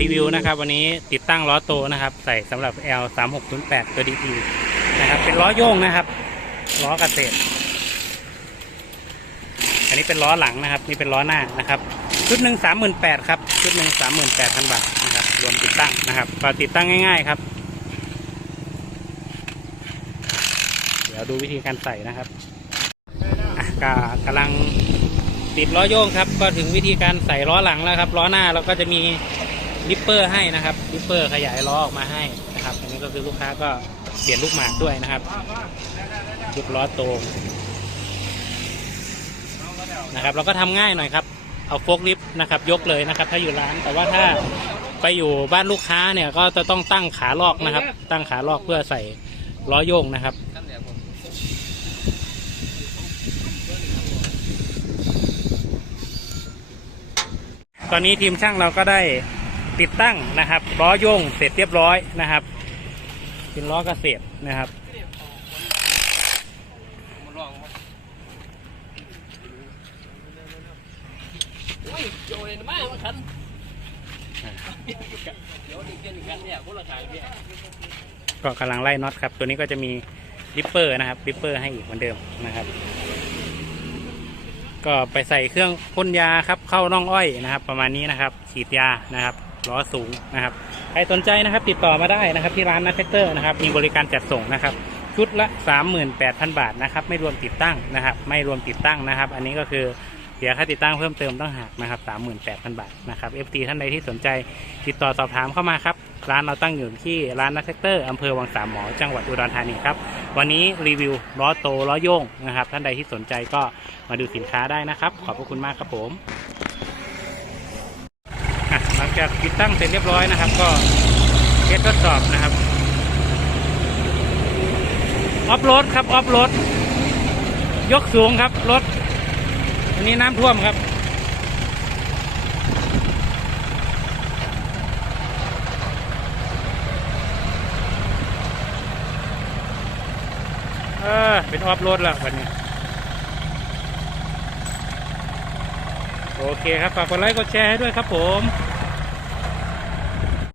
รีวิวนะครับ วันนี้ติดตั้งล้อโตนะครับ ใส่สำหรับ L 3 6 0 8ตัว DT นะครับ เป็นล้อโยงนะครับล้อเกษตรอันนี้เป็นล้อหลังนะครับ นี่เป็นล้อหน้านะครับ ชุดหนึ่งสามหมื่นแปดครับ ชุดหนึ่งสามหมื่นแปดพันบาทนะครับ รวมติดตั้งนะครับก็ติดตั้งง่าย ๆครับ เดี๋ยวดูวิธีการใส่นะครับก็กำลังติดล้อโยงครับ ก็ถึงวิธีการใส่ล้อหลังแล้วครับ ล้อหน้าเราก็จะมี ลิปเปอร์ให้นะครับลิปเปอร์ขยายล้อออกมาให้นะครับอันนี้ก็คือลูกค้าก็เปลี่ยนลูกหมากด้วยนะครับลูกล้อโตนะครับ เราก็ทำง่ายหน่อยครับ เอาโฟกลิฟต์นะครับ ยกเลยนะครับ ถ้าอยู่ร้านแต่ว่าถ้าไปอยู่บ้านลูกค้าเนี่ยก็จะต้องตั้งขาลอกนะครับ ตั้งขาลอกเพื่อใส่ล้อโยงนะครับตอนนี้ทีมช่างเราก็ได้ ติดตั้งนะครับล้อโยงเสร็จเรียบร้อยนะครับ เป็นล้อเกษตรนะครับโยนเลยมามาคันเดี๋ยวนี่เกินอีกคันเนี่ยคนละขายเนี่ยก็กำลังไล่น็อตครับ ตัวนี้ก็จะมีริปเปอร์นะครับริปเปอร์ให้อีกเหมือนเดิมนะครับ ก็ไปใส่เครื่องพ่นยาครับเข้าน่องอ้อยนะครับ ประมาณนี้นะครับ ฉีดยานะครับ ล้อสูงนะครับ ใครสนใจนะครับติดต่อมาได้นะครับ ที่ร้านนัทเทคเตอร์นะครับ มีบริการจัดส่งนะครับ ชุดละ 38,000 บาทนะครับ ไม่รวมติดตั้งนะครับ ไม่รวมติดตั้งนะครับ อันนี้ก็คือเสียค่าติดตั้งเพิ่มเติมต้องหักนะครับ 38,000 บาทนะครับ FT ท่านใดที่สนใจติดต่อสอบถามเข้ามาครับ ร้านเราตั้งอยู่ที่ร้านนัทเทคเตอร์อำเภอวังสามหมอ จังหวัดอุดรธานีครับ วันนี้รีวิวล้อโตล้อโยงนะครับ ท่านใดที่สนใจก็มาดูสินค้าได้นะครับ ขอบพระคุณมากครับผม จากติดตั้งเสร็จเรียบร้อยนะครับ ก็เทสทดสอบนะครับออฟโรดครับออฟโรดยกสูงครับรถอันนี้น้ำท่วมครับเออเป็นออฟโรดแล้ววันนี้โอเคครับ ฝากกดไลค์กดแชร์ให้ด้วยครับผม